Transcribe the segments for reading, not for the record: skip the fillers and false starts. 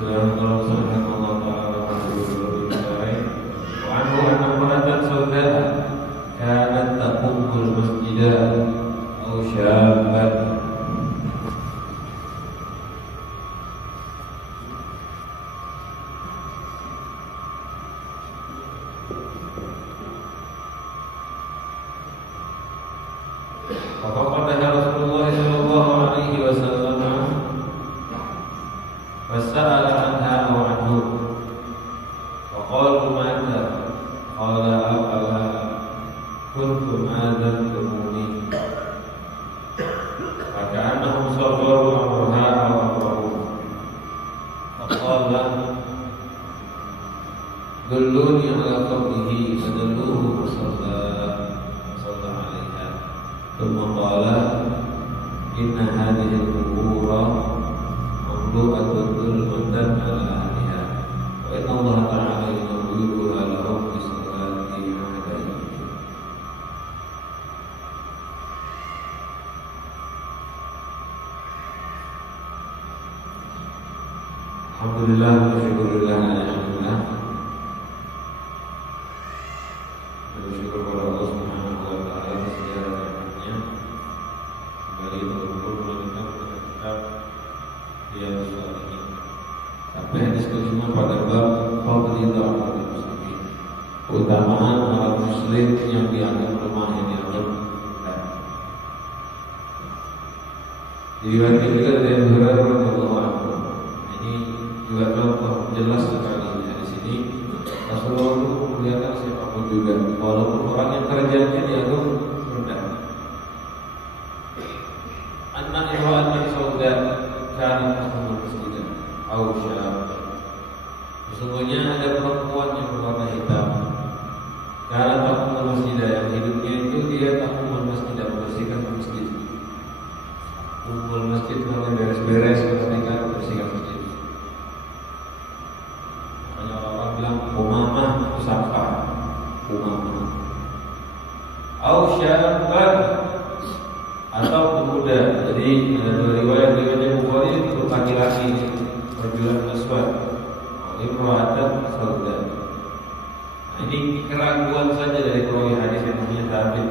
Bismillahirrahmanirrahim. Allah Ta'ala berfirman, wa anhu anna imra'atan sawda'a kanat taqummul masjida aw syabban. Faqala Rasulullah sallallahu alaihi wasallam fas'ala anha wa anhu faqala ma'adha qala afala kuntum adantumuni faka'annahum sabaru amraha wa amrahu faqala dulluni ala qabrihi fadalluhu fasalla alaiha thumma qala inna hadhihi al-qubura mamlu'atun dhulmatan ala ahliha wa inna Allah ta'ala yunawwiruha lahum bisalati ahadihim. Alhamdulillah wa syukurillah alhamdulillah. Bersyukur kepada Allah Subhanahu wa taala atas segala nikmatnya. Kembali berkumpul melanjutkan kitab Riyadhus Shalihin. Sampai hadis kelima pada bab fadhilul muslimin. Keutamaan orang muslim yang dianggap lemah, yang dianggap rendah. Diriwayatkan juga dari Abu Hurairah radhiyallahu anhu. Ini juga contoh jelas sekali di sini. Rasulullah itu memuliakan siapapun juga, walaupun orang yang kerjanya dianggap rendah. Anna imra'atan sauda kanat tahmul masjidan aw syabban. Sesungguhnya ada perempuan yang berwarna hitam. Kanat tahmul masjidan, yang hidupnya itu dia tahmul masjidan, membersihkan masjid. Kumpul masjid mulai beres-beres, bersihkan masjid. Makanya orang-orang bilang umamah itu sampah, umamah. Aw syabban, atau pemuda. Jadi ada dua riwayat Bukhari untuk laki-laki berjualan aswad, imra'atan sauda. Nah, ini keraguan saja dari perawi hadis yang namanya Thabit.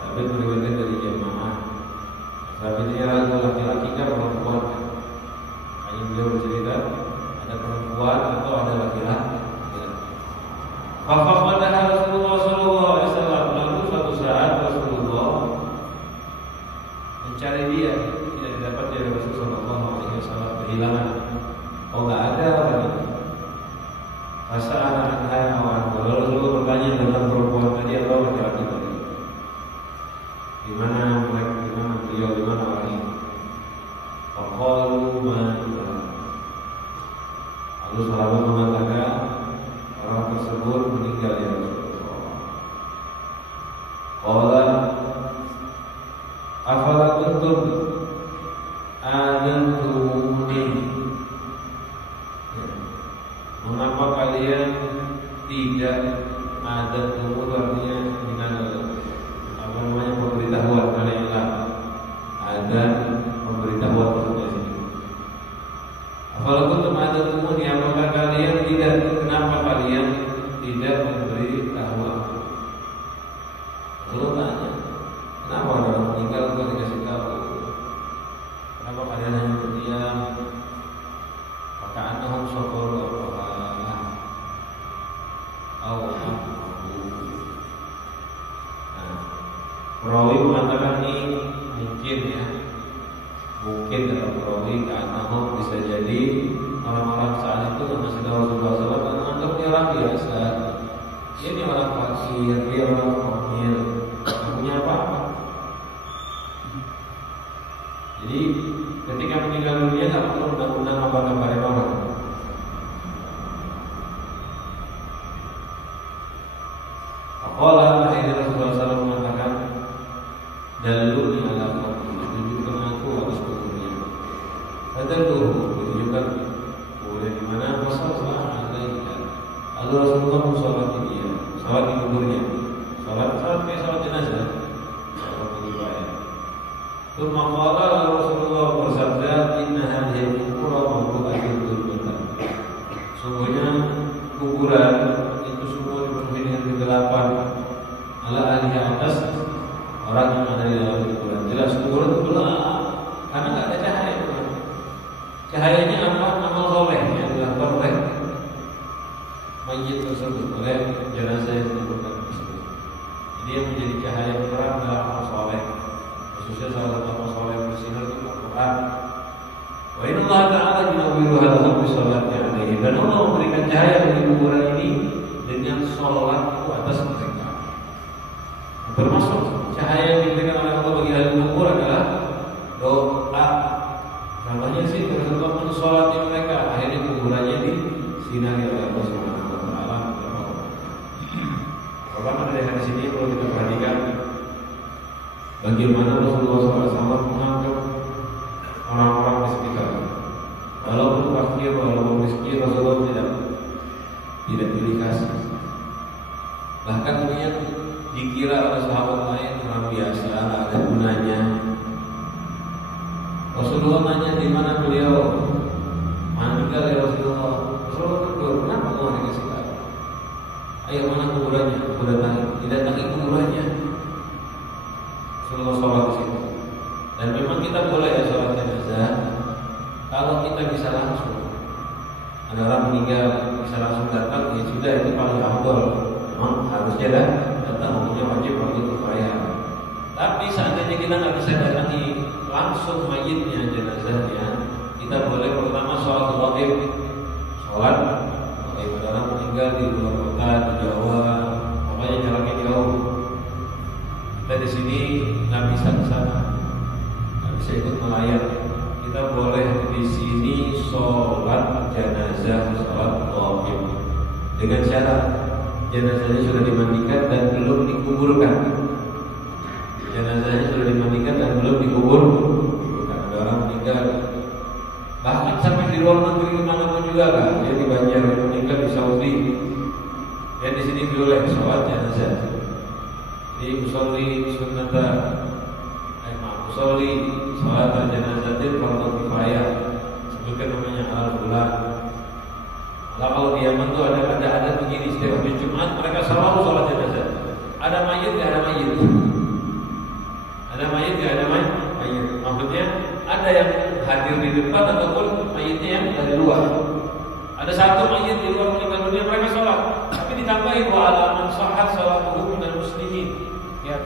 Thabit meriwayatkan dari jamaah. Thabit ini ragu laki-laki kan perempuan. Hanya beliau bercerita ada perempuan atau ada laki-laki. Fafaqadaha Rasulullah sallallahu alaihi wasallam. Lalu suatu saat Rasulullah mencari dia, tidak didapat dari Rasulullah sallallahu alaihi wasallam, kehilangan. Oh, enggak ada orang ini. Fasa'ala anha wa anhu. Lalu Rasulullah bertanya tentang perempuan tadi atau laki-laki tadi. Di mana mereka, di mana beliau, di mana orang ini? Faqalu ma. Lalu sahabat mengatakan orang tersebut meninggal ya Rasulullah. Qala afala kuntum adantumuni. Mengapa kalian tidak adantum, artinya dengan apa namanya pemberitahuan kalian lah. Ada pemberitahuan maksudnya sini. Afala kuntum adantumuni, apakah kalian tidak, kenapa kalian tidak memberi tahu aku? Lalu tanya, kenapa orang meninggal kok dikasih tahu? Kenapa kalian hanya berdiam? Maka anahum sabaru perawi mengatakan ini mungkin ya, mungkin dalam perawi karena bisa jadi orang-orang saat itu yang masih tahu Rasulullah SAW menganggap dia orang biasa. Ini orang fakir, dia orang fakir, tidak punya apa-apa. Jadi ketika meninggal dunia tidak perlu undang-undang apa-apa orang. Apalah akhirnya Rasulullah SAW mengatakan, daluni ala qabri, tunjukkan aku atas kuburnya. Fadalluhu, tunjukkan kuburnya di mana? Masallah alaiha. Lalu Rasulullah mensolati dia, salat di kuburnya. Salat kayak salat jenazah. Salat di Tsumma qala Rasulullah bersabda, "Inna hadhihi al-qubur mawdu'atun dzulmatan." Sungguhnya kuburan itu semua dipenuhi dengan kegelapan. Ala ahli atas orang yang ada di dalam kuburan. Jelas kuburan itu gelap karena nggak ada cahaya. Cahayanya apa? Amal soleh yang dilakukan oleh mayit tersebut, oleh jenazah yang dikuburkan tersebut. Jadi yang menjadi cahaya terang adalah amal soleh. Khususnya salah satu amal soleh yang bersinar itu Al-Quran. Wa inna Allah Ta'ala yunawwiruha lahum bisolati alaihi. Dan Allah memberikan cahaya bagi kuburan ini dengan sholat atas mereka. Termasuk cahaya yang diberikan oleh Allah bagi ahli kubur adalah doa. Namanya sih Rasulullah mensolati mereka, akhirnya kuburannya disinari oleh Allah Subhanahu wa Ta'ala. Pertama dari hadis ini perlu kita perhatikan bagaimana Rasulullah SAW menganggap orang-orang di sekitar. Walaupun fakir, walaupun miskin, Rasulullah tidak pilih kasih. Bahkan dia dikira oleh sahabat lain orang biasa, ada gunanya. Rasulullah nanya di mana beliau, meninggal ya Rasulullah. Rasulullah tegur, kenapa kau dikasih tahu? Ayo mana kuburannya? Aku didatangi kuburannya. Rasulullah sholat di situ. Dan memang kita boleh ya sholat jenazah kalau kita bisa langsung. Ada orang meninggal bisa langsung datang, ya sudah itu paling afdal. Memang harusnya datang, hukumnya wajib waktu kifayah. Tapi seandainya kita nggak bisa datangi langsung mayitnya, jenazahnya, kita boleh pertama sholat wajib. Sholat wajib pada orang meninggal di luar kota, di Jawa, pokoknya jaraknya jauh. Kita di sini nggak bisa ke sana, nggak bisa ikut melayat. Kita boleh di sini sholat jenazah, sholat wajib dengan syarat jenazahnya sudah dimandikan dan belum dikuburkan. Jenazahnya sudah dimandikan dan belum dikubur. Karena ada orang meninggal, bahkan sampai di luar negeri kemanapun juga kan, dia di Banjar, meninggal di Saudi, ya di sini boleh sholat jenazah. Di musolli sunnata, musolli sholat jenazah itu fardu kifayah. Sebutkan namanya al-fulan. Kalau di Yaman tuh ada begini, setiap hari Jumat mereka selalu sholat jenazah. Ada mayit, nggak ada mayit. Ada mayit, nggak ada mayit. Maksudnya ada yang hadir di depan ataupun mayitnya yang dari luar. Ada satu mayit di luar meninggal dunia, mereka sholat. Tapi ditambahin wa ala man sahhat sholatuhu minal muslimin. Ya,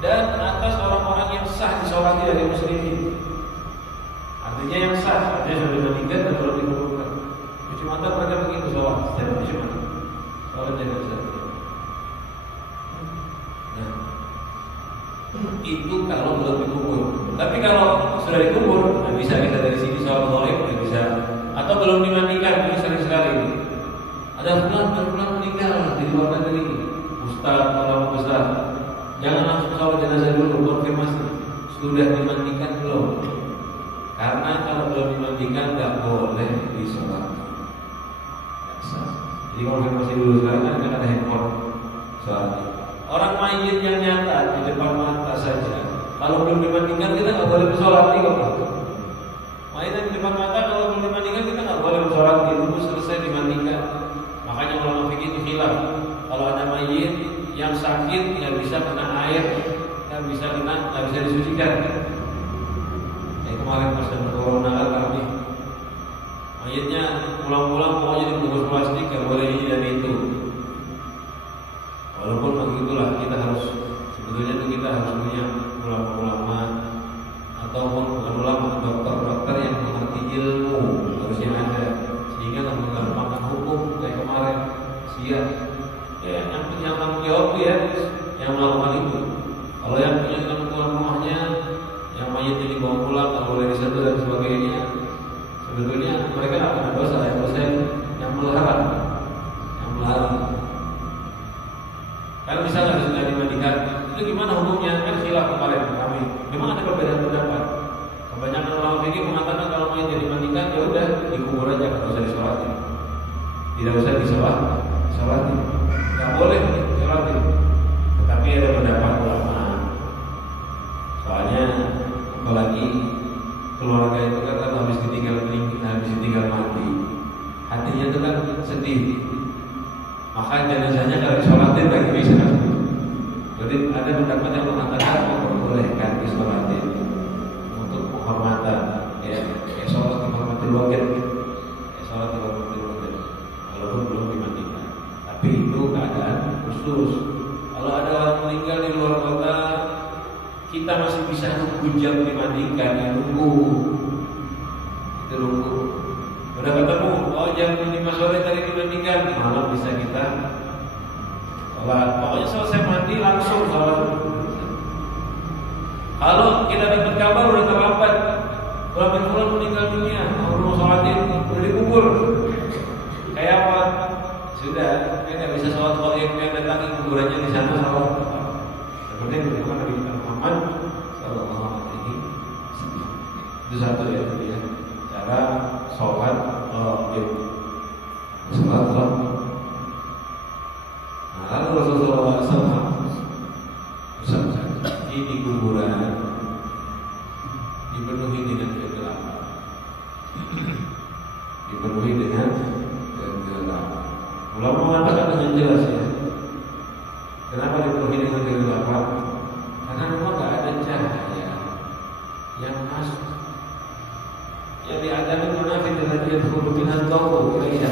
dan atas orang-orang yang sah disolati dari muslimin. Artinya yang sah, artinya sudah dimandikan dan belum dikuburkan. Jumatan mereka begitu sholat setiap Jumat. Sholat jenazah. Nah, itu kalau belum dikubur. Tapi kalau sudah dikubur, nggak bisa kita dari sini sholat wajib, nggak bisa. Atau belum dimandikan, ini sering sekali. Ada bulan meninggal di luar negeri, ustaz atau besar. Jangan langsung sholat jenazah dulu, konfirmasi sudah dimandikan belum. Karena kalau belum dimandikan nggak boleh disolat. Jadi konfirmasi dulu, sekarang kan ada handphone soalnya. Orang mayit yang nyata di depan mata saja, kalau belum dimandikan kita nggak boleh bersolat nih kok. Mayit yang di depan mata kalau belum dimandikan kita nggak boleh bersolat, dulu selesai dimandikan. Makanya ulama fikih itu khilaf. Kalau ada mayit yang sakit nggak bisa kena air, nggak bisa disucikan. Kemarin pas ada corona kami, mayitnya pulang-pulang pokoknya dibungkus plastik, nggak boleh ini dan itu. Walaupun begitulah kita harus kita harus punya ulama ataupun bukan ulama, dokter yang mengerti ilmu harusnya ada, sehingga nggak menggampangkan hukum kayak kemarin siap. Ya, yang tanggung jawab ya yang melakukan itu. Kalau yang punya tuan rumahnya, yang mayat ini dibawa pulang nggak boleh disatu dan sebagainya, sebetulnya mereka nggak pernah dosa, yang dosa yang melarang. Kalau misalnya sudah dimandikan, itu gimana hukumnya? Kan khilaf kemarin kami. Memang ada perbedaan pendapat. Kebanyakan ulama fikih mengatakan kalau mayat dimandikan ya udah dikubur aja, nggak usah disolatin. Tidak usah disolatin. Nggak boleh disolatin. Tetapi ada pendapat ulama. Soalnya apalagi keluarga itu kan habis ditinggal mati, hatinya itu kan sedih. Maka jenazahnya kalau disolatin lagi bisa. Jadi ada pendapat yang mengatakan memperbolehkan disolatin untuk penghormatan, ya, sholat dihormati wakil, sholat dihormati wakil, walaupun belum dimandikan. Tapi itu keadaan khusus. Kalau ada orang meninggal di luar kota, kita masih bisa nunggu jam dimandikan, ya nunggu. Itu nunggu. Udah ketemu, oh jam 5 sore tadi dimandikan, malam bisa kita sholat. Pokoknya selesai mandi langsung sholat. Kalau kita dapat kabar udah terlambat, pulang meninggal dunia, mau sholatin, udah dikubur. Kayak apa? Sudah, kita nggak bisa sholat kalau yang datangi kuburannya di sana sholat. Seperti yang dilakukan Nabi Muhammad Sallallahu Alaihi Wasallam. Itu satu ya, cara sholat sholat. Nah, lalu Rasulullah SAW bersabda, ini kuburan dipenuhi dengan kegelapan. Dipenuhi dengan kegelapan. Ulama mengatakan dengan jelas ya. Kenapa dipenuhi dengan kegelapan? Karena memang tidak ada cahaya yang masuk. Yang diadami munafik dengan dia berhubungan tahu kira-kira.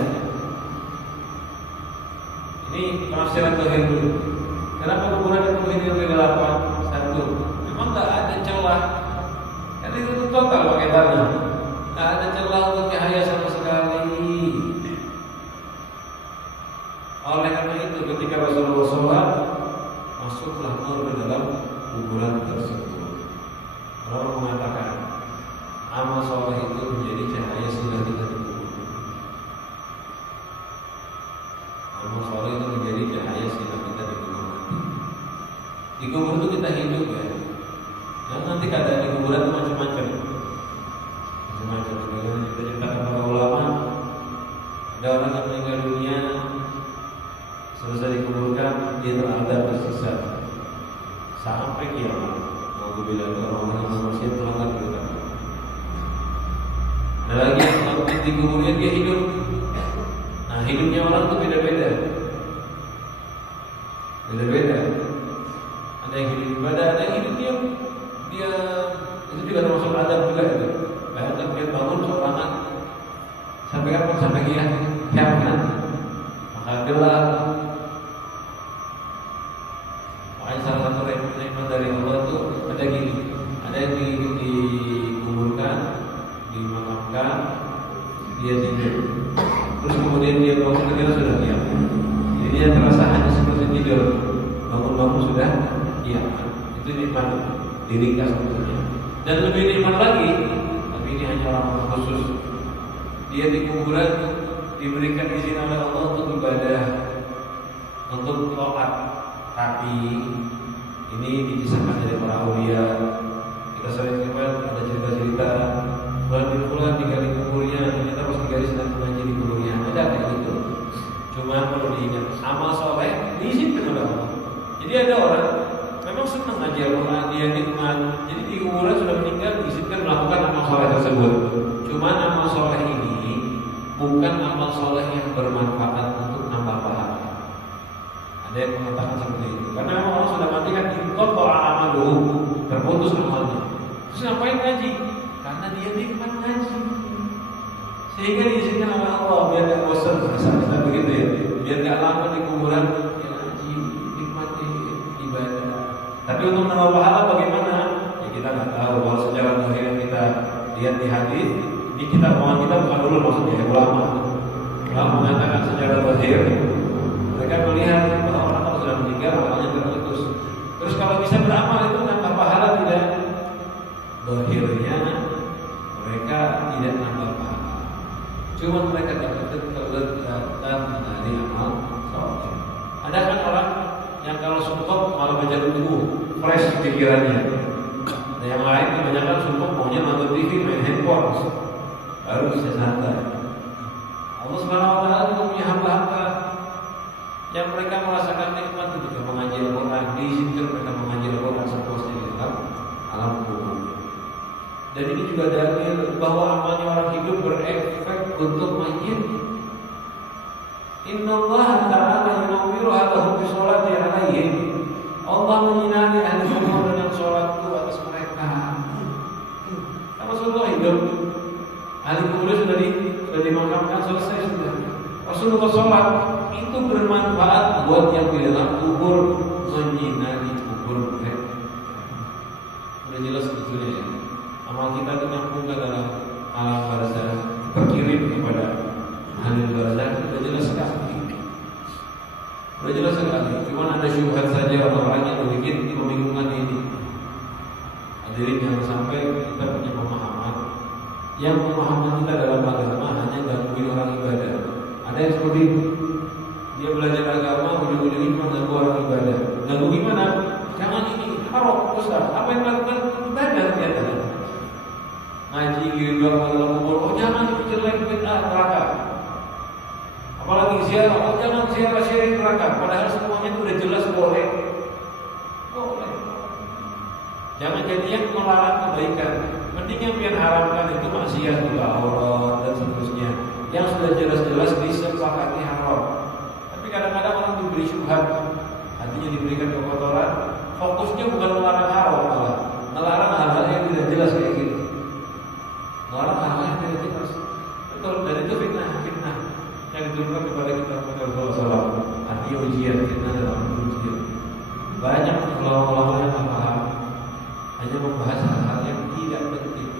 Ini penafsiran terakhir dulu. Kenapa kuburan dipenuhi dengan kegelapan? Satu, memang tidak ada celah. Karena itu total pakai tanah. Tidak ada celah untuk cahaya sama sekali. Oleh karena itu ketika Rasulullah sholat, masuklah nur ke dalam kuburan tersebut. Orang mengatakan amal soleh itu menjadi cahaya sudah kita dikubur. Amal soleh itu menjadi cahaya sudah kita dikubur nanti. Di kubur itu kita hidup ya. Dan nanti keadaan di kuburan itu macam-macam. Macam-macam. Sebagaimana diceritakan para ulama, ada orang yang meninggal dunia, selesai dikuburkan, dia teradab tersisa sampai kiamat. Mau bilang orang-orang yang manusia terlambat kita. Ada lagi yang waktu dikuburnya dia hidup. Nah, hidupnya orang itu beda-beda. Beda-beda. Ada yang hidup ibadah, ada yang hidup dia itu juga termasuk adab juga itu. Bayangkan dia bangun seorangan sampai kapan? Sampai kiamat. Maka gelap. Makanya salah satu nikmat dari Allah itu ada gini, ada yang dikuburkan, dimakamkan, dia tidur, terus kemudian dia bangun ketika sudah kiamat. Jadi dia terasa hanya seperti tidur, bangun-bangun sudah kiamat. Itu nikmat diringkas sebetulnya. Dan lebih nikmat lagi, tapi ini hanya orang khusus. Dia di kuburan diberikan izin oleh Allah untuk ibadah, untuk taat. Tapi ini dikisahkan dari para aulia. Kita sering lihat ada cerita-cerita bulan tinggal di kuburnya, ternyata pas digali sedang mengaji di kuburnya. Ada kayak gitu. Cuma perlu diingat, amal soleh diizinkan oleh Allah. Jadi ada orang memang senang ngaji Al-Quran, dia nikmat. Jadi di kuburan sudah meninggal diizinkan melakukan amal soleh tersebut. Cuma amal soleh ini bukan amal soleh yang bermanfaat untuk nambah pahala. Ada yang mengatakan seperti itu. Karena memang orang sudah mati kan inqata amaluhu, terputus amalnya. Terus ngapain ngaji? Karena dia nikmat ngaji. Sehingga diizinkan oleh Allah biar enggak bosan, misalnya begitu ya. Biar enggak lama di kuburan ya ngaji, nikmati ibadah. Tapi untuk menambah pahala bagaimana? Ya kita enggak tahu. Kalau secara zahir yang kita lihat di hadis, ini kita bukan dulu maksudnya ulama. Ulama mengatakan secara zahir mereka melihat bahwa orang kalau sudah meninggal amalnya terputus. Terus kalau bisa beramal itu nambah pahala tidak? Zahirnya mereka tidak nambah pahala. Cuma mereka dapat kelezatan dari amal soleh. Ada kan orang yang kalau suntuk malah baca buku, fresh pikirannya. Nah, yang lain kebanyakan suntuk maunya nonton TV, main handphone, baru bisa santai. Allah Subhanahu Wa Taala juga punya hamba-hamba yang mereka merasakan nikmat ketika mengaji Al-Quran, diizinkan mereka mengaji Al-Quran sepuasnya di dalam alam kubur. Dan ini juga dalil bahwa amalnya orang hidup berefek untuk mayit. Innallaha ta'ala yunawwiru hadahum bisolati alaihim. Allah menyinari ahli kubur dengan sholat itu atas mereka. Rasulullah hidup, ahli kubur sudah dimakamkan, selesai sudah. Rasulullah sholat itu bermanfaat buat yang di dalam kubur, menyinari kubur mereka. Sudah jelas sebetulnya ya. Amal kita itu nyambung ke dalam alam barzah, terkirim kepada ahli barzah, sudah jelas sekali. Sudah jelas sekali. Cuma ada syubhat saja orang-orang yang membuat pembingungan ini. Hadirin, jangan sampai kita punya pemahaman yang pemahaman kita dalam agama hanya gangguin orang ibadah. Ada yang seperti itu. Dia belajar agama, ujung-ujungnya cuma ganggu orang ibadah. Ganggu gimana? Jangan ini, haram, Ustaz. Apa yang melakukan ibadah ternyata? Ngaji gitu dalam kubur. Oh jangan, itu jelek, bid'ah, neraka. Apalagi ziarah, oh jangan ziarah syirik, neraka. Padahal semuanya itu udah jelas boleh. Boleh. Jangan jadi yang melarang kebaikan. Mending yang biar haramkan itu maksiat, juga aurat dan seterusnya. Yang sudah jelas-jelas disepakati haram. Tapi kadang-kadang orang diberi syubhat, hatinya diberikan kekotoran, fokusnya bukan melarang haram, malah melarang hal-hal yang tidak jelas kayak gitu. Melarang hal-hal yang tidak jelas. Betul, dan itu fitnah yang diturunkan kepada kita Rasulullah SAW. Artinya ujian, fitnah dalam ujian. Banyak ulama-ulama yang paham hanya membahas hal-hal yang tidak penting.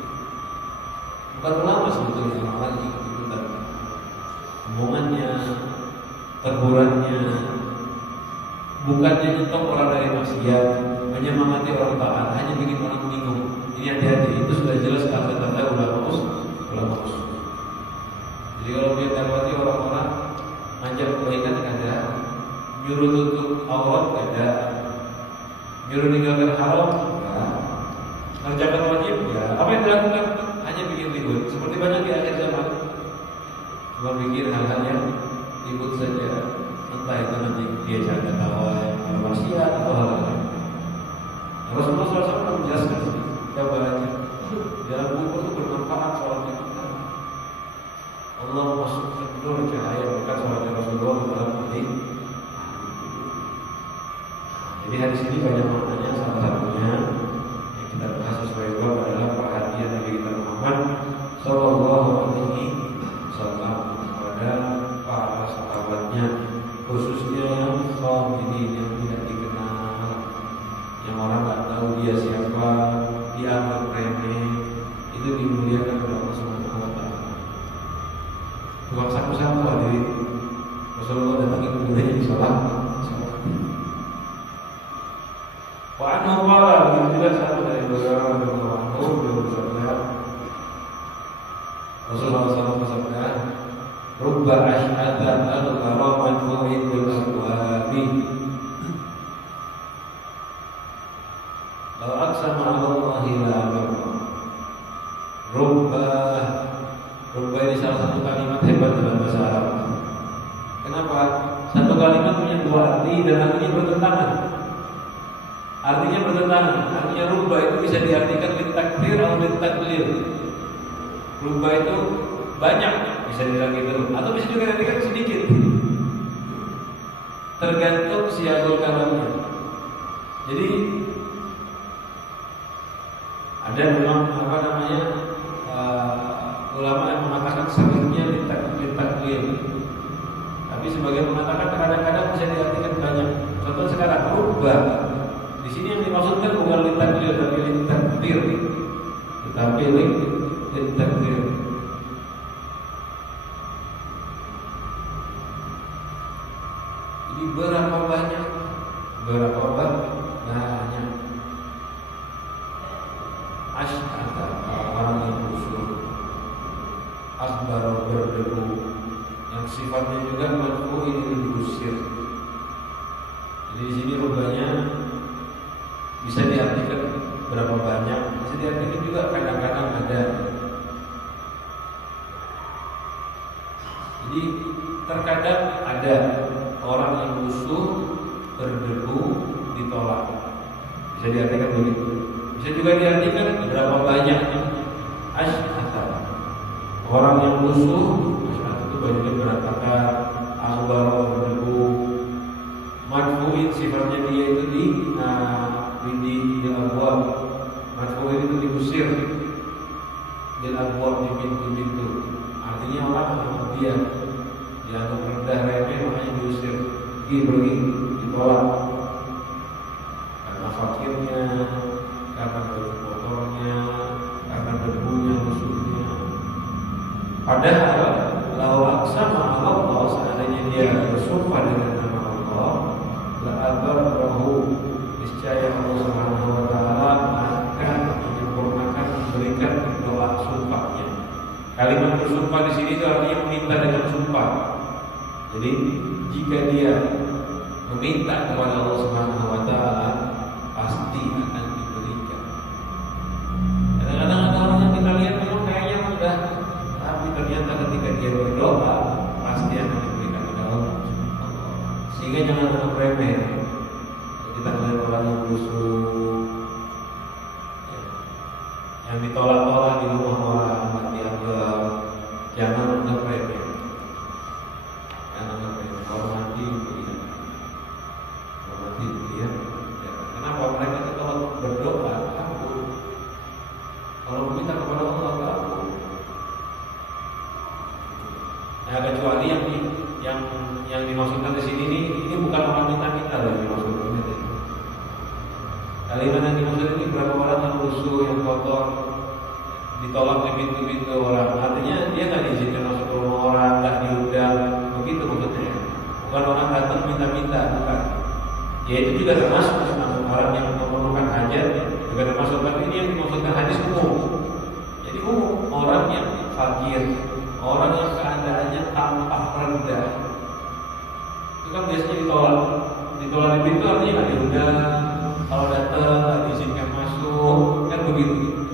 Bukan ulama sebetulnya, orang yang ikut-ikutan. Omongannya, tegurannya, bukannya nyetok orang dari maksiat, menyemangati orang taat, hanya bikin orang bingung. Ini hati-hati, itu sudah jelas kata-kata ulama usul. Jadi kalau dia dapati orang-orang ngajak kebaikan ada, nyuruh tutup aurat ada, nyuruh ninggalkan haram ya, kerjakan wajib ya, apa yang dilakukan hanya bikin ribut. Seperti banyak di akhir zaman, cuma bikin hal-hal yang ribut saja. Entah itu nanti dia jaga tawa yang maksiat atau hal lain. Rasulullah SAW menjelaskan, coba aja dalam kubur itu bermanfaat sholatnya kita. Allah masukkan nur cahaya berkat sholatnya Rasulullah di dalam hati. Jadi hadis ini banyak maknanya. Salah satunya yang kita bahas sesuai bab adalah perhatian Nabi kita Muhammad Sallallahu Alaihi Wasallam kepada para sahabatnya, khususnya yang khamilin, yang tidak dikenal, yang orang tak tahu dia siapa, dianggap remeh, itu dimuliakan oleh Allah Subhanahu wa Ta'ala. Bukan sapu-sapu hadirin. Rasulullah datangi kuburannya di sholat. Wa anhu qala, begitu juga satu dari beliau bersabda, Rasulullah SAW bersabda, Rubba ash'adha al-qara madfu'in bil abwabi law aqsama 'ala Allahi la abarra. Rubba ini salah satu kalimat hebat dalam bahasa Arab. Kenapa? Satu kalimat punya dua arti dan artinya bertentangan. Artinya rubba itu bisa diartikan litakthir atau litaklil. Rubba itu banyak, bisa dibilang gitu, atau bisa juga diartikan sedikit. Tergantung siagul kalamnya. Jadi ada memang ulama yang mengatakan seringnya litaklil. Tapi sebagian mengatakan kadang-kadang bisa diartikan banyak. Contoh sekarang rubba. Di sini yang dimaksudkan bukan litaklil tapi litakthir. Tetapi litakthir. Jadi berapa banyak? Asy'ata, orang yang khusyuk, akbar, berdebu, yang sifatnya juga madfu ini diusir. Jadi di sini rubahnya bisa diartikan berapa banyak, bisa diartikan juga kadang-kadang ada. Jadi terkadang ada orang yang khusyuk, berdebu, ditolak. Bisa diartikan begitu. Bisa juga diartikan berapa banyak Asy'ata. Orang yang lusuh, asy'ata itu bajunya berantakan, akbar berdebu. Madfu'in sifatnya dia itu di abwab. Madfu'in itu diusir di abwab, di pintu-pintu. Artinya orang dia dianggap rendah remeh, makanya diusir, pergi, ditolak karena fakirnya, karena baju kotornya, karena debunya, musuhnya. Padahal lau sama Allah, seandainya dia bersumpah dengan nama Allah, la abarrahu, niscaya Allah Subhanahu wa taala akan menyempurnakan, memberikan doa sumpahnya. Kalimat bersumpah di sini itu artinya meminta dengan sumpah. Jadi jika dia meminta kepada Allah Subhanahu wa taala, pasti akan diberikan. Kadang-kadang ada orang yang kita lihat memang kayaknya mudah, tapi ternyata ketika dia berdoa pasti akan diberikan oleh Allah. Sehingga jangan anggap remeh. Kita melihat orang yang busuk, yang ditolak-tolak di rumah orang, yang dianggap, jangan anggap remeh. Jangan anggap remeh. Hormati dia. Hormati dia. Kenapa mereka itu kalau berdoa takut? Kalau meminta kepada Allah takut. Nah, kecuali yang dimaksudkan di sini ini bukan orang minta-minta loh yang dimaksudkan. Kalimat yang dimaksud ini berapa orang yang rusuh, yang kotor, ditolak di pintu-pintu orang. Artinya dia nggak diizinkan masuk ke rumah orang, nggak diundang, begitu maksudnya. Bukan orang datang minta-minta, bukan. Ya itu juga termasuk orang yang memerlukan hajat, juga termasuk. Tapi ini yang dimaksudkan hadis umum. Jadi umum orang yang fakir, orang yang keadaannya tampak rendah, itu kan biasanya ditolak di pintu, artinya nggak diundang. Kalau datang nggak diizinkan masuk, kan begitu.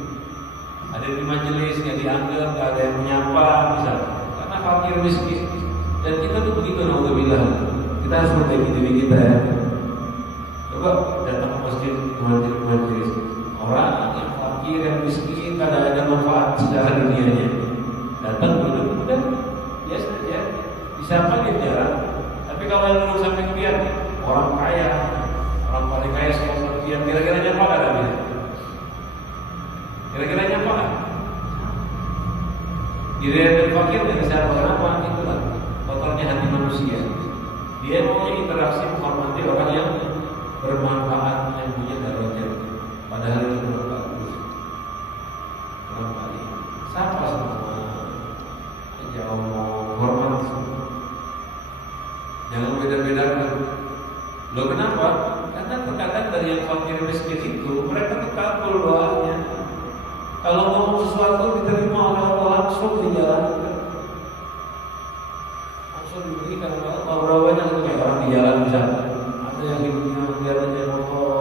Ada di majelis nggak dianggap, nggak ada yang menyapa, misalnya, karena fakir miskin. Dan kita tuh begitu, naudzubillah. Kita harus perbaiki diri kita ya. Coba datang ke masjid, ke majelis. Orang yang fakir, yang miskin, tidak ada manfaat secara dunianya. Datang duduk, udah biasa aja. Disapa dia jarang. Tapi kalau yang duduk sampai biar orang kaya, orang paling kaya semua sekian, kira-kira nyapa gak ada? Kira-kira nyapa gak? Diri fakir yang bisa apa? Itulah kotornya hati manusia. Dia maunya interaksi, menghormati orang yang bermanfaat, yang punya darajat. Padahal itu kurang bagus. Kurang baik. Sapa semua, jauh hormat semua. Jangan beda-bedakan. Loh kenapa? Karena terkadang dari yang fakir miskin itu mereka terkabul doanya. Kalau ngomong sesuatu diterima oleh Allah, langsung dijalankan, langsung diberikan oleh Allah. Berapa banyak itu kayak orang di jalan misalnya, ada yang hidupnya kelihatannya kotor,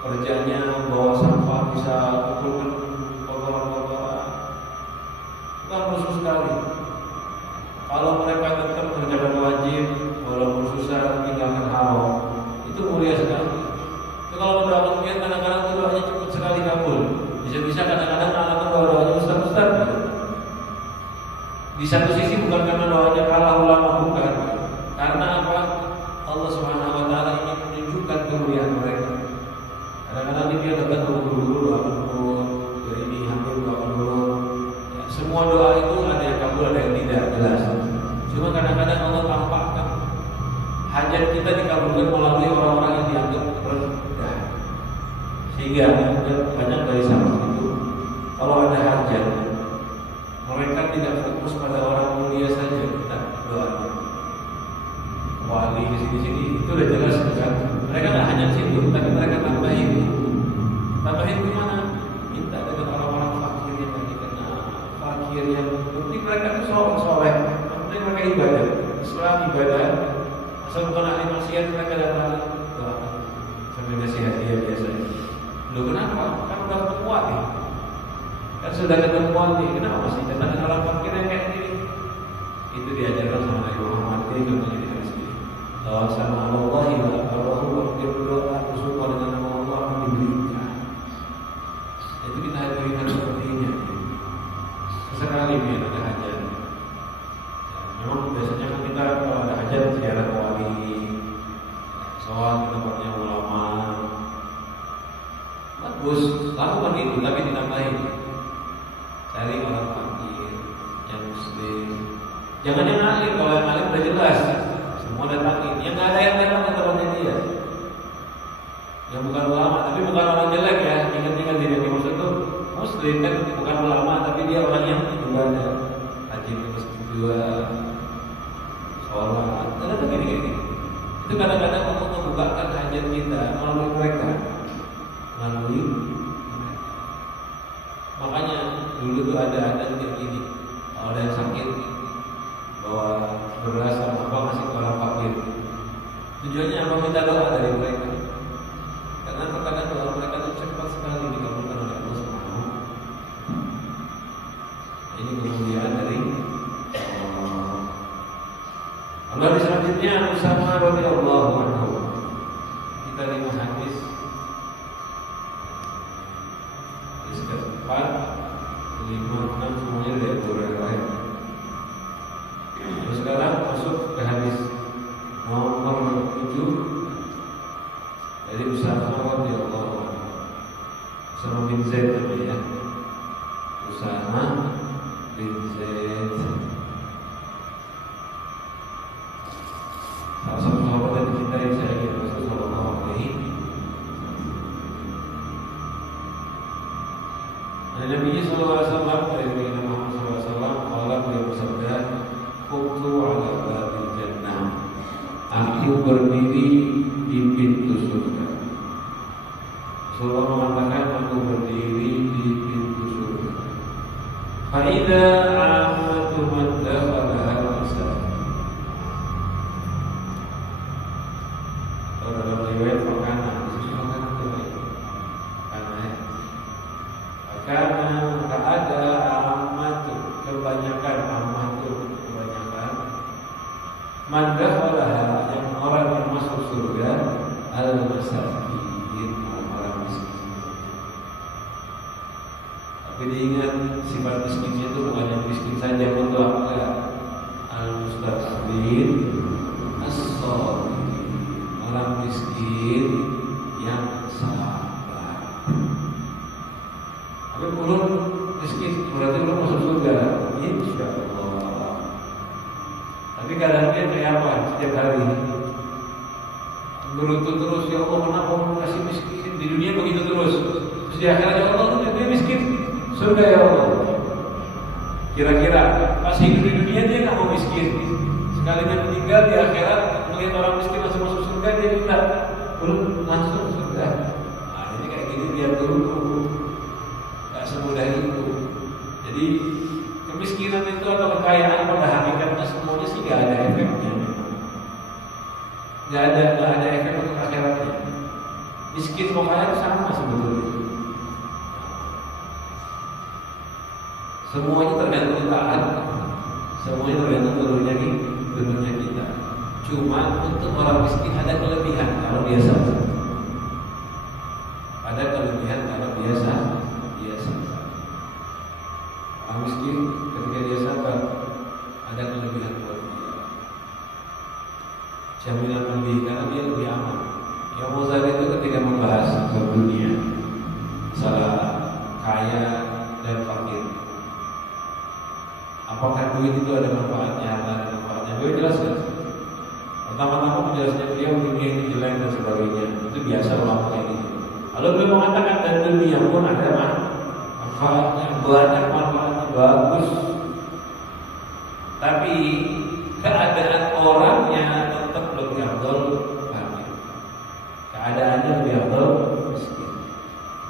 kerjanya bawa sampah, bisa kumpulkan kotoran-kotoran, bukan rusuh sekali. Kalau mereka tetap mengerjakan wajib, walaupun susah tinggalkan haram, itu mulia sekali. Itu kalau berdoa kemudian kadang-kadang itu doanya cepat sekali kabul. Bisa-bisa kadang-kadang alamat doanya ustaz-ustaz. Di satu sisi bukan karena doanya kalah ulama, bukan. Karena apa? Allah Subhanahu wa taala ingin menunjukkan kemuliaan mereka. Kadang-kadang dia datang dulu doa dulu, dari ini hampir doa dulu. Ya, semua doa itu ada yang kabul, ada yang tidak, jelas. Cuma kadang-kadang Allah tampakkan hajat kita dikabulkan melalui orang-orang yang dianggap rendah. Sehingga banyak dari sahabat itu kalau ada hajat, mereka tidak fokus pada orang mulia saja kita doanya. Wali di sini itu udah jelas kan. Mereka nggak hanya situ, tapi mereka tambahin. Tambahin gimana? Minta dengan orang-orang fakir yang tadi kena, fakir yang penting mereka itu soleh, penting mereka ibadah, Islam ibadah. Asal bukan ahli maksiat mereka datang sambil ngasih hadiah biasanya. Loh kenapa? Kan udah kuat nih. Kan sudah ketemu nih. Kenapa masih datang orang fakir yang kayak gini? Itu diajarkan sama Nabi Muhammad. Ini contohnya di hadis ini. Lawan sama Allah ila Allah dia berdoa bersyukur dengan nama Allah akan diberikan. Itu kita harus seperti ini. hajat ziarah wali, sholat ke tempatnya ulama. Bagus, lakukan itu, tapi ditambahin. Cari orang fakir yang muslim. Jangan yang alim, kalau yang alim udah jelas semua datangin. Yang nggak ada yang datang ke tempatnya dia. Yang bukan ulama, tapi bukan orang jelek ya. Ingat-ingat diri yang dimaksud itu muslim kan, bukan ulama, tapi dia orang yang ibadah, rajin ke masjid juga, sholat. Ternyata gini-gini. Itu kadang-kadang untuk membukakan hajat kita melalui mereka. Makanya dulu tuh ada kayak gini, kalau ada yang sakit bawa beras sama apa ngasih ke orang fakir. Tujuannya apa? Minta doa dari mereka. Karena terkadang doa mereka itu cepat sekali dikabulkan oleh Allah Subhanahu. Ini kemuliaan dari Allah. Allah selanjutnya Usama radhiyallahu anhu. Kita 5 hadis. Keempat, 5, 6 semuanya dari Abu Hurairah. Terus sekarang masuk ke hadis nomor 7 dari Usama radhiyallahu anhu. Usama bin Zaid namanya. Usama bin Zaid. Salah satu sahabat yang dicintai saya Rasulullah sallallahu alaihi wasallam. Nabi sallallahu alaihi wasallam dari Nabi Muhammad sallallahu alaihi wasallam qala beliau bersabda, "Qumtu ala babil jannah." Aku berdiri di pintu surga. Rasulullah mengatakan aku berdiri di pintu surga. Fa idza amatu man dakhala al-masjid. Dalam riwayat makanan, di sini makanan itu baik. Karena tak ada amat kebanyakan mandakhalah yang orang yang masuk surga al-masakin, orang miskin. Tapi diingat sifat miskinnya itu bukan yang miskin saja, mutlak enggak. Al-mustaqbil as-sabir, orang miskin yang sabar. Tapi belum miskin berarti belum masuk surga, insya Allah. Tapi keadaannya kayak apa setiap hari? Beruntut terus, ya Allah kenapa mau kasih miskin? Di dunia begitu terus. Terus di akhirat, ya Allah dia miskin, surga ya Allah. Kira-kira pas hidup di dunia dia nggak mau miskin, sekalinya meninggal di akhirat melihat orang miskin langsung masuk surga, dia minta belum langsung surga. Nah ini kayak gini biar dulu. Semudah itu. Jadi kemiskinan itu atau kekayaan pada hakikatnya semuanya sih gak ada efeknya. Gak ada efek untuk akhiratnya. Miskin mau kaya sama sebetulnya. Semuanya tergantung taat. Semuanya tergantung turunnya kita. Cuma untuk orang miskin ada kelebihan kalau dia sabar. Ada kelebihan kalau dia sabar. Orang miskin ketika dia sabar ada kelebihan buat dia, jaminan lebih karena dia lebih aman. Yang Mozart itu ketika membahas tentang dunia, masalah kaya dan fakir, apakah duit itu ada manfaatnya atau ada manfaatnya? Beliau jelaskan. Pertama-tama menjelaskan dia dunia itu jelek dan sebagainya, itu biasa ulama kayak gitu. Lalu beliau mengatakan dan dunia pun ada manfaatnya, banyak manfaatnya, bagus. Tapi keadaan orangnya tetap lebih afdal fakir. Keadaannya lebih afdal miskin.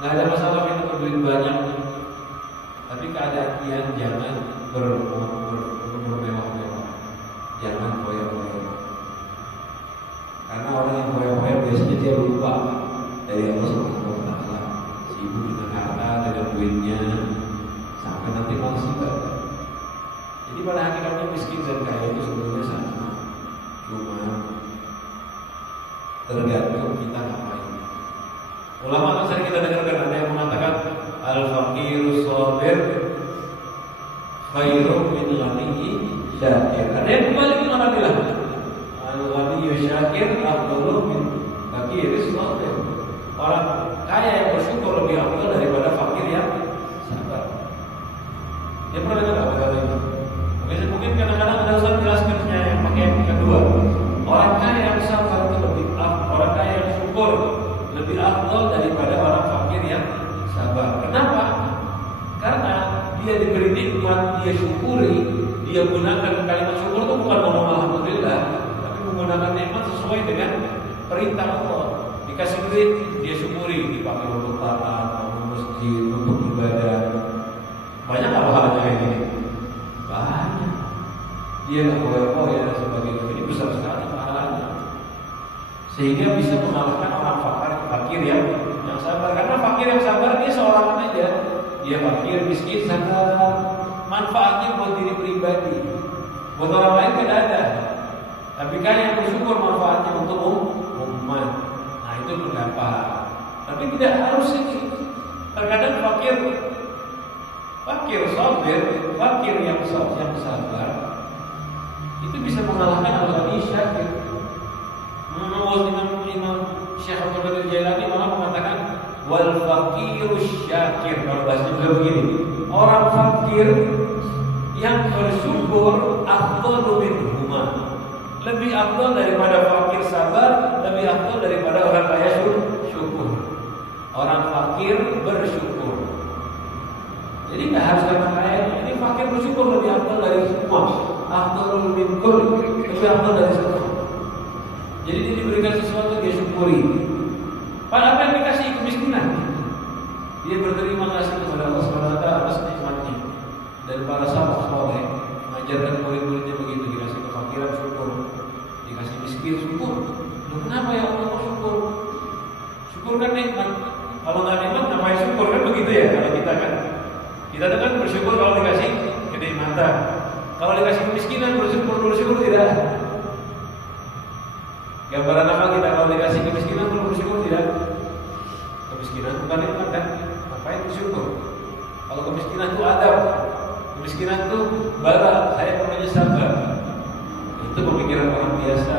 Nggak ada masalah kita berduit banyak, tapi keadaan dia jangan bermewah-mewah, jangan foya-foya. Karena orang yang foya-foya biasanya dia lupa dari Allah Subhanahu wa taala. Sibuk dengan harta, dengan duitnya, sampai nanti malas ibadah. Jadi pada hakikatnya miskin dan kaya itu sebenarnya sama, cuma tergantung kita ngapain. Ulama kan sering kita dengarkan ada yang mengatakan al-faqiru sabir khairum min ghaniyin syakir. Ada yang kembali ke mana bilang fakir sabir. Orang kaya yang bersyukur lebih afdal daripada fakir yang sabar. Dia pernah dengar apa kata ini? Mungkin kadang-kadang ada ustaz jelaskannya yang pakai yang kedua. Orang kaya yang sabar itu lebih afdal, orang kaya yang syukur lebih afdal daripada orang fakir yang sabar. Kenapa? Karena dia diberi nikmat, dia syukuri, dia gunakan kalimat syukur itu bukan ngomong alhamdulillah, tapi menggunakan nikmat sesuai dengan perintah Allah. Dikasih duit, dia syukuri, dipakai untuk taat, untuk masjid, untuk ibadah. Banyak apa halnya ini? Banyak. Dia nggak boleh dan sebagainya. Ini besar sekali pahalanya. Sehingga bisa mengalahkan orang fakir yang sabar. Karena fakir yang sabar dia seorang aja. Dia fakir, miskin, sabar. Manfaatnya buat diri pribadi. Buat orang lain tidak ada. Tapi kan yang bersyukur manfaatnya untuk umat. Nah itu pendapat. Tapi tidak harus ini. Terkadang fakir sabir, fakir yang sabar itu bisa mengalahkan al-ghani syakir. Imam Syekh Abdul Qadir Jailani malah mengatakan wal fakiru syakir. Kalau bahasanya beliau begini, orang fakir yang bersyukur afdalu minhuma, lebih afdal daripada fakir sabar, lebih afdal daripada orang kaya syukur. Orang fakir bersyukur. Jadi nggak harus karena kaya. Ini fakir bersyukur lebih afdal dari semua. Afdalul min kull, lebih afdal dari semua. Jadi dia diberikan sesuatu dia syukuri. Pada apa yang dikasih kemiskinan, dia berterima kasih kepada Allah Subhanahu wa taala atas nikmatnya. Dan para sahabat saleh mengajarkan murid-muridnya begitu, dikasih kefakiran syukur, dikasih miskin syukur. Loh, kenapa ya Allah syukur? Syukur kan nikmat. Kalau nggak nikmat namanya syukur kan begitu ya. Kalau kita kan bersyukur kalau dikasih kenikmatan. Kalau dikasih kemiskinan bersyukur tidak. Gambaran apa kita kalau dikasih kemiskinan bersyukur tidak? Kemiskinan bukan nikmat kan? Ngapain bersyukur? Kalau kemiskinan itu adab, kemiskinan itu bala, saya perlunya sabar. Itu pemikiran orang biasa.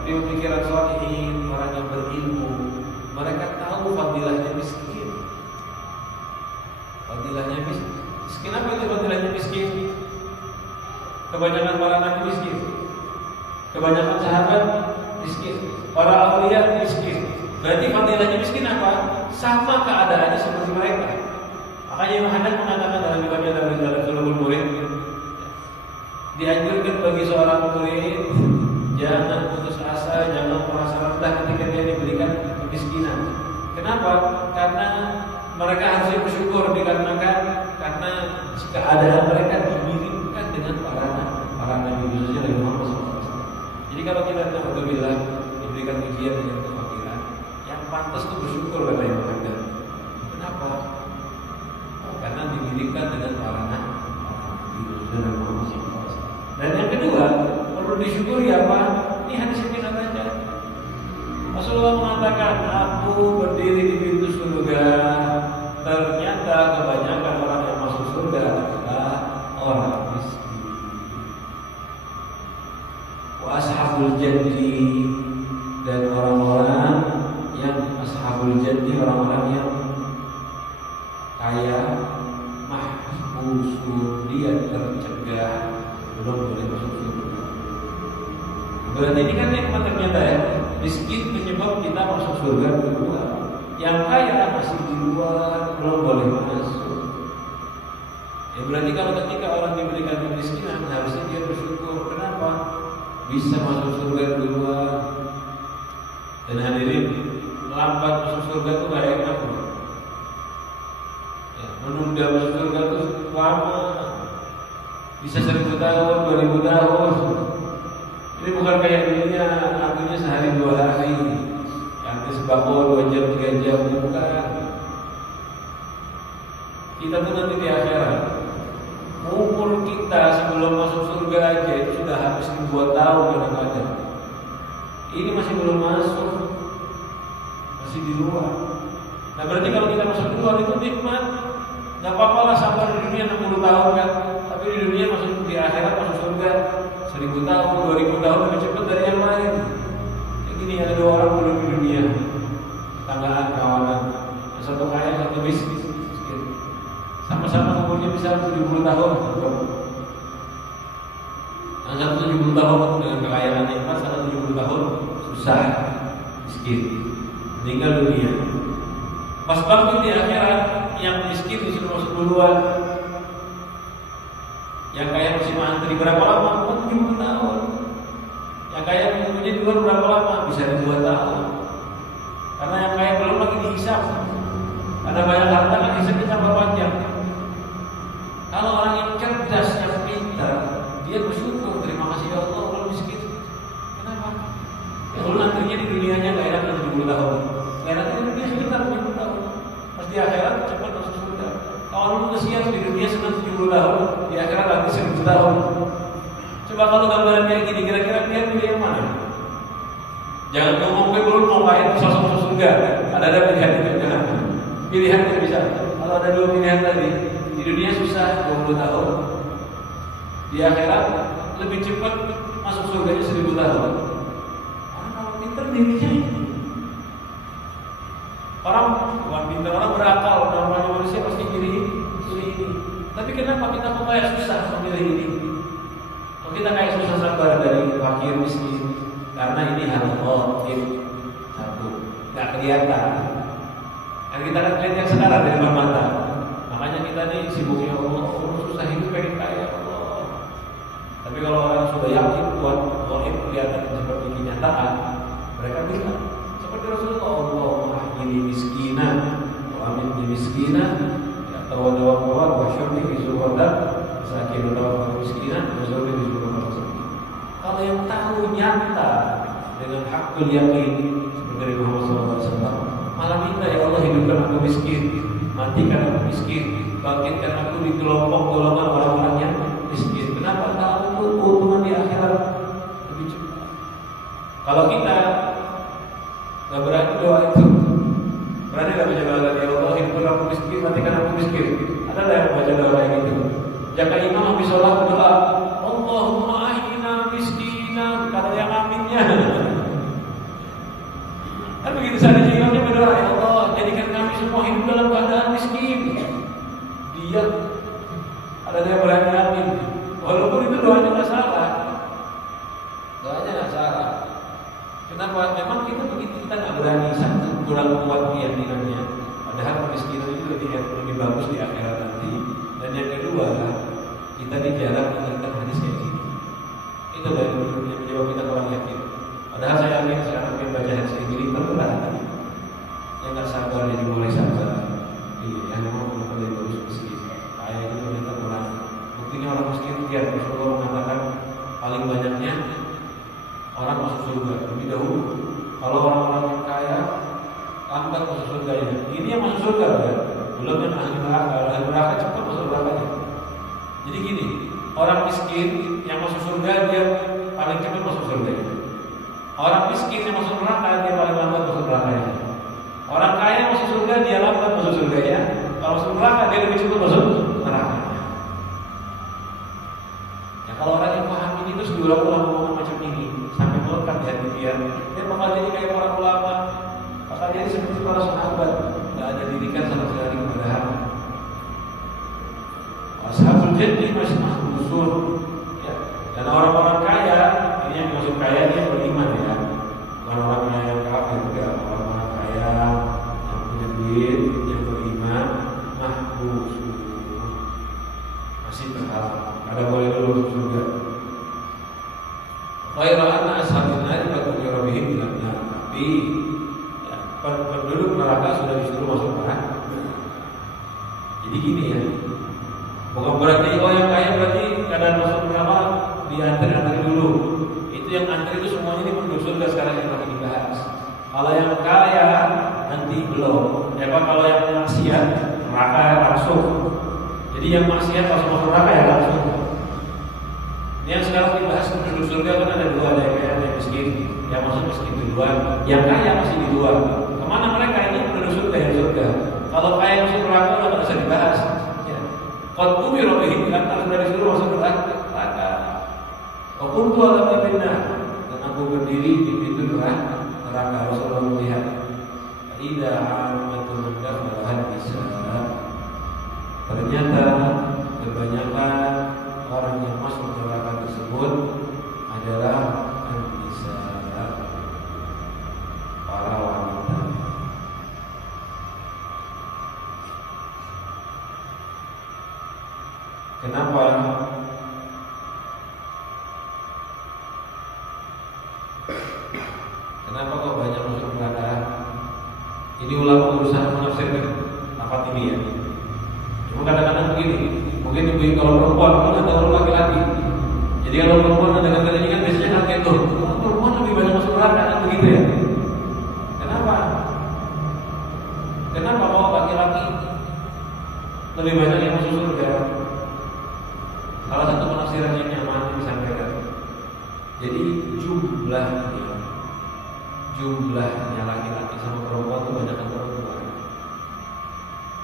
Tapi pemikiran sholihin, orang yang berilmu, mereka tahu fadilahnya miskin. Fadilahnya miskin. Miskin apa itu fadilahnya miskin? Kebanyakan para nabi miskin, kebanyakan sahabat miskin, para awliya miskin. Berarti fadilahnya miskin apa? Sama keadaannya seperti mereka. Makanya Imam Haddad mengatakan dalam riwayat dalam Suluhul Murid, dianjurkan bagi seorang murid jangan putus asa, jangan merasa rendah ketika dia diberikan kemiskinan. Kenapa? Karena mereka harusnya bersyukur dikarenakan karena keadaan mereka dimiripkan dengan para nabi, khususnya Nabi Muhammad SAW. Jadi kalau kita alhamdulillah diberikan ujian dengan kefakiran, yang pantas itu bersyukur kata Imam Haddad. Kenapa? Karena dimiripkan dengan para nabi, khususnya Nabi Muhammad SAW. Dan yang kedua perlu disyukuri apa? Ini hadis yang kita baca. Rasulullah mengatakan, aku berdiri di pintu surga. Ternyata kebanyakan orang yang masuk surga adalah orang miskin. Wa ashabul jannati, dan orang-orang yang ashabul jannati, orang-orang yang kaya, mahbusun, dia tercegah, belum boleh masuk surga. Berarti ini kan nikmat ternyata ya. Miskin penyebab kita masuk surga kedua. Yang kaya masih di luar, belum boleh masuk. Ya berarti kalau ketika orang diberikan kemiskinan, harusnya dia bersyukur. Kenapa? Bisa masuk surga duluan. Dan hadirin, lambat masuk surga itu gak enak. Ya, menunda masuk surga itu lama. Bisa 1000 tahun, 2000 tahun. Ini bukan kayak dunia, artinya sehari 2 hari. Yang sembako 2 jam, 3 jam, bukan. Kita tuh nanti di akhirat, umur kita sebelum masuk surga aja itu sudah habis 2 tahun kadang-kadang. Ini masih belum masuk, masih di luar. Nah berarti kalau kita masuk di luar itu nikmat. Gak apa-apa lah sabar di dunia 60 tahun kan. Tapi di dunia masuk di akhirat masuk surga 1000 tahun, 2000 tahun lebih cepat dari yang lain. Ya Ini ada dua orang dulu di dunia, tanggaan, kawanan, yang satu kaya, yang satu miskin. Sama-sama umurnya bisa 70 tahun. Yang satu 70 tahun dengan kekayaan nikmat, satu 70 tahun susah, miskin, meninggal dunia. Pas waktu di akhirat, yang miskin disuruh masuk duluan, yang kaya masih mantri berapa lama? 70 tahun. Yang kaya menunggunya di luar berapa lama? Bisa 2 tahun. Karena yang kaya belum lagi dihisap. Ada banyak harta kan hisapnya tambah panjang. Kalau orang yang cerdas, yang pintar, dia bersyukur, terima kasih ya Allah, kalau miskin. Kenapa? Ya kalau nantinya di dunianya gak enak 70 tahun. Gak enak di dunia sekitar 70 tahun. Pas di akhirat cepat masuk surga. Kalau lu kesian di dunia senang 70 tahun, di akhirat nanti 1000 tahun. Coba kalau gambaran kayak gini, kira-kira dia pilih yang mana? Jangan ngomong gue belum mau kaya sosok surga. Ada pilihan itu, jangan. Pilihan yang bisa. Kalau ada 2 pilihan tadi, di dunia susah 20 tahun, di akhirat lebih cepat masuk surganya 1000 tahun. Orang kalau pintar dirinya ini. Orang bukan pintar, orang berakal, normalnya manusia pasti pilih ini. Tapi kenapa kita kok kayak susah memilih ini? Kok kita kayak susah sabar dari fakir miskin? Karena ini hal gaib, satu, nggak kelihatan. Kan kita kan lihat yang sekarang dari mata. Makanya kita nih sibuknya Allah, susah hidup pengen kaya Allah. Tapi kalau orang sudah yakin kuat, gaib kelihatan seperti kenyataan, mereka bilang seperti Rasulullah, Allahumma ahyini miskinan, wa amitni miskinan, atau wa syurni fi zulwadan, sakin wa miskinan, wa syurni fi zulwadan. Kalau yang tahu nyata dengan hakul yakin seperti Muhammad SAW, malam minta ya Allah hidupkan aku miskin, matikan aku miskin, bangkitkan aku di kelompok golongan orang-orang yang miskin. Kenapa? Tahu keuntungan di akhirat lebih cepat. Kalau kita nggak berani doa itu, berani nggak baca doa ya Allah hidupkan aku miskin, matikan aku miskin. Ada nggak yang baca doa kayak gitu? Jika imam habis sholat berdoa, Allahumma ahyina miskinan, kata yang aminnya. Kan begitu saja imamnya berdoa, ya Allah jadikan kami semua hidup dalam keadaan miskin. Dia ada yang berani amin, walaupun itu doanya nggak salah, doanya nggak salah. Kenapa? Memang kita begitu, kita nggak berani, kurang kuat keyakinannya. Padahal kemiskinan itu lebih bagus di akhirat nanti. Dan yang kedua, kita dijarang mendengarkan hadis kayak gini. Itu dari yang menjawab kita kurang yakin. Padahal saya yakin sekarang kita baca hadis kayak gini terberat. Yang nggak sabar jadi mulai sabar. Iya, yang memang belum lebih bagus miskin. Kayak itu ternyata kurang. Buktinya orang miskin tiap Rasulullah mengatakan paling banyaknya orang masuk surga lebih dahulu. Kalau orang-orang yang kaya lambat masuk surganya. Ini yang masuk surga kan? Belum yang ahli neraka. Ahli neraka cepat masuk surganya. Jadi gini, orang miskin yang masuk surga dia paling cepat masuk surga. Orang miskin yang masuk neraka dia paling lambat masuk nerakanya. Orang kaya masuk surga dia lambat masuk surganya. Kalau masuk neraka dia lebih cepat masuk neraka. Ya kalau orang yang paham ini terus diulang-ulang omongan macam ini sampai melekat di hati dia bakal jadi kayak para ulama, bakal jadi seperti para sahabat, nggak ada didikan sama sekali kepada hati. Ashabul jannah masih masuk usul, ya. Dan orang-orang kaya, ini yang masuk kaya dia beriman ya, bukan orang yang kafir ya, orang-orang kaya yang punya duit, yang beriman, mahfuz, masih berhak, ada boleh dulu masuk surga. Khairana ashabun nar baqul rabbihim bilang tapi ya, penduduk neraka sudah disuruh masuk neraka. Jadi gini ya. Bukan berarti yang kaya berarti keadaan masuk neraka diantri dulu. Itu yang antri itu semuanya ini penduduk surga sekarang yang lagi dibahas. Kalau yang kaya nanti belum. Ya Pak, kalau yang maksiat neraka langsung. Jadi yang maksiat langsung masuk neraka ya langsung. Ini yang sekarang dibahas penduduk surga kan ada dua, ada yang kaya, ada yang miskin. Yang masuk miskin duluan, yang kaya masih di luar. Kemana mereka ini penduduk surga yang surga? Kalau kaya masuk neraka udah nggak bisa dibahas. Qad umiru bihi lantas sudah disuruh masuk neraka. Wa kuntu ala babinna, dan aku berdiri di pintu neraka. neraka. Rasulullah melihat ida amatul mendafalahan bisa. Ternyata kebanyakan orang yang masuk neraka tersebut adalah an-nisa, para wanita. Kenapa? Kenapa kok banyak masuk neraka? Ini ulama berusaha menafsirkan lafaz ini ya. Cuma kadang-kadang begini, mungkin ibu kalau perempuan nggak tahu laki-laki. Jadi kalau perempuan ada kata-katanya kan biasanya kaget tuh. Oh, perempuan lebih banyak masuk neraka kan begitu ya? Kenapa? Kenapa kok laki-laki lebih banyak yang masuk surga? Salah satu penafsiran yang nyaman disampaikan. Jadi jumlahnya laki-laki sama perempuan itu banyak perempuan.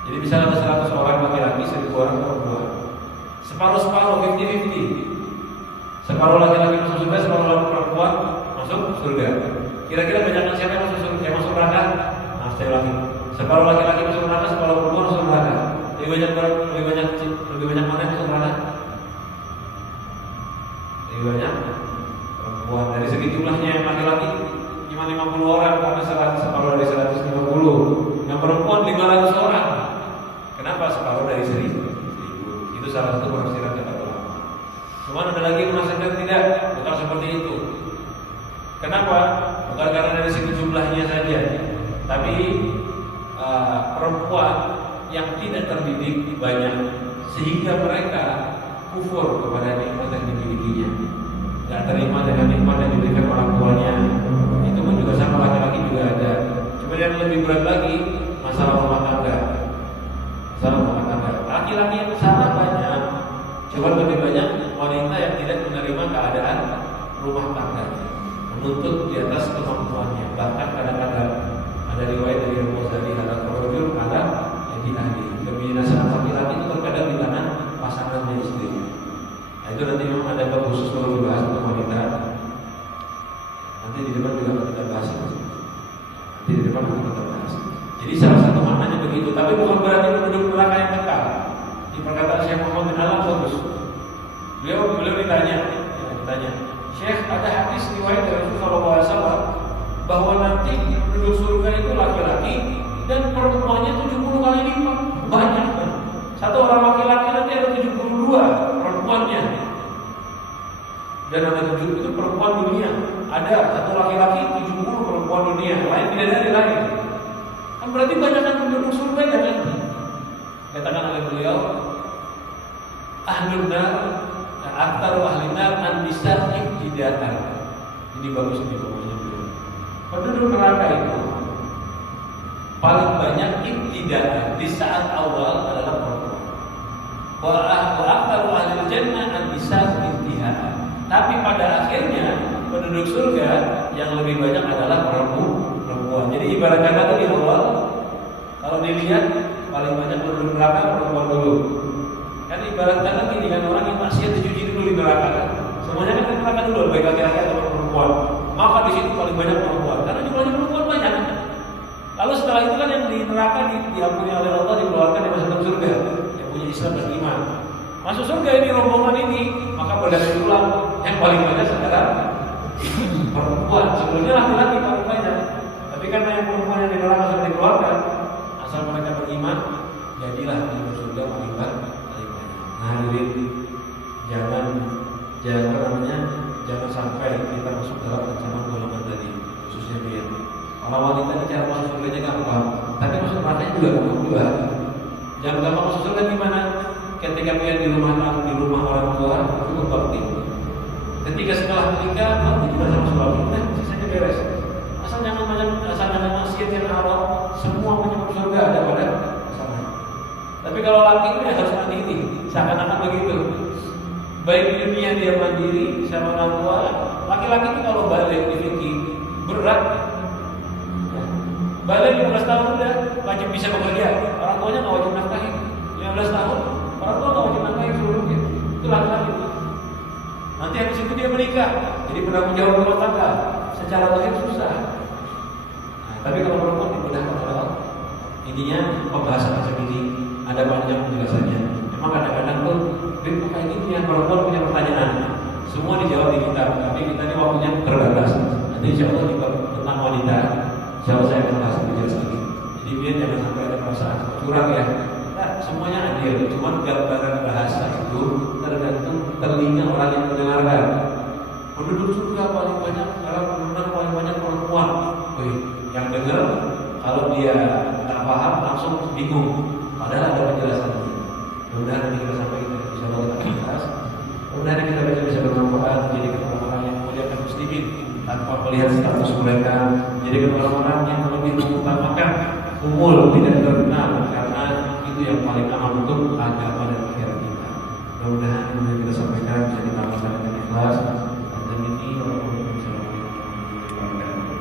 Jadi misalnya ada 100 orang laki-laki, 1000 orang perempuan. Separuh-separuh, 50-50. Separuh laki-laki masuk surga, separuh perempuan masuk surga. Kira-kira banyakan siapa yang masuk surga? Yang masuk neraka? Nah, sekali lagi. Separuh laki-laki masuk neraka, separuh perempuan masuk neraka. Lebih banyak mana yang masuk neraka? Lebih banyak perempuan. Dari segi jumlahnya yang laki-laki cuma 50 orang karena separuh dari 150. Yang perempuan 500 orang. Kenapa separuh dari 1000? Itu salah satu penafsiran kata ulama. Cuma ada lagi yang menafsirkan tidak, bukan seperti itu. Kenapa? Bukan karena dari segi jumlahnya saja, tapi perempuan yang tidak terdidik banyak sehingga mereka kufur kepada nikmat yang dimilikinya, tidak terima dengan nikmat yang diberikan orang tuanya. Itu pun juga sama, laki-laki juga ada. Cuma yang lebih berat lagi masalah rumah tangga. Masalah rumah tangga. Laki-laki yang sama banyak, cuma lebih banyak wanita yang tidak menerima keadaan rumah tangganya, menuntut di atas kemampuannya. Bahkan kadang-kadang ada riwayat dari Abu Ghazali ada korojul ada yang ahli kebinasaan laki-laki itu terkadang di tangan pasangannya istri. Nah, itu nanti memang ada bab khusus kalau dibahas untuk wanita. Nanti di depan juga kita bahas. Nanti di depan kita bahas. Jadi salah satu maknanya begitu, tapi bukan berarti penduduk neraka yang kekal. Di perkataan Syekh Muhammad bin Alam bagus. Beliau ditanya, Syekh, ada hadis riwayat dari Rasulullah SAW bahwa nanti penduduk surga itu laki-laki dan perempuannya 70 kali lipat. Banyak kan? Satu orang laki-laki nanti ada 72 perempuannya. Dan ada 7 itu perempuan dunia. Ada satu laki-laki 70 perempuan dunia. Lain tidak ada lain. Kan berarti banyak penduduk surga kan? Katakan oleh beliau, ahlun nar aktaru ahli nar an-nisa ibtidaan. Ini bagus nih pokoknya beliau. Penduduk neraka itu paling banyak ibtidaan di saat awal adalah perempuan. Wa aktaru ahli jannah an-nisa ibtidaan. Tapi pada akhirnya penduduk surga yang lebih banyak adalah perempuan. Jadi ibarat kata di awal kalau dilihat paling banyak penduduk neraka perempuan dulu. Kan ibarat kata gini kan, orang yang maksiat dicuci dulu di neraka kan. Semuanya kan di neraka dulu, baik laki-laki atau perempuan. Maka di situ paling banyak perempuan karena jumlahnya perempuan banyak. Lalu setelah itu kan yang di neraka diampuni oleh Allah, dikeluarkan yang masuk surga, yang punya Islam dan iman. Masuk surga ini rombongan ini, maka berdasar ulang yang paling banyak sekarang perempuan. Sebelumnya laki-laki paling banyak. Tapi karena yang perempuan yang di neraka sudah dikeluarkan, asal mereka beriman, jadilah di surga paling banyak. Nah, hadirin, jangan sampai kita masuk dalam ancaman golongan tadi, khususnya dia. Kalau wanita ini cara masuk surganya gampang, tapi masuk nerakanya juga gampang juga. Jangan gampang masuk surga gimana? Ketika dia di rumah orang tua, cukup bakti. Ketika setelah menikah, bakti juga sama suami. Nah, sisanya beres. Asal jangan maksiat yang haram, semua penyebab surga ada pada sana. Tapi kalau laki itu harus mandiri, seakan-akan begitu. Baik di dunia dia mandiri sama orang tua. Laki-laki itu kalau balik di fikih berat. Balik 15 tahun udah wajib bisa bekerja. Orang tuanya nggak wajib nafkahin. 15 tahun orang tua nggak wajib nafkahin seluruhnya. Itu laki-laki. Nanti habis itu dia menikah, jadi penanggung jawab rumah tangga. Secara lahir susah. Tapi kalau perempuan dimudahkan oleh Allah. Ininya pembahasan macam ini ada banyak penjelasannya. Memang kadang-kadang tuh kayak gini yang perempuan punya pertanyaan. Semua dijawab di kitab, tapi kita ini waktunya terbatas. Nanti insya Allah tentang wanita, insya Allah saya akan bahas lebih jelas lagi. Jadi biar jangan sampai ada perasaan curang ya. Nah, semuanya adil, cuma gambaran bahasa itu tergantung telinga orang yang mendengarkan. Penduduk surga paling banyak, kalau mendengar paling banyak perempuan. Yang dengar kalau dia tak paham langsung bingung. Padahal ada penjelasannya. Mudah-mudahan nanti kita sampai kita bisa bahas. Mudah-mudahan kita bisa bermanfaat menjadi orang-orang yang memuliakan muslimin tanpa melihat status mereka, menjadi orang-orang yang lebih mengutamakan umul tidak terkenal karena itu yang paling aman untuk agama dan akhirat kita. Mudah-mudahan yang kita sampaikan bisa kita amalkan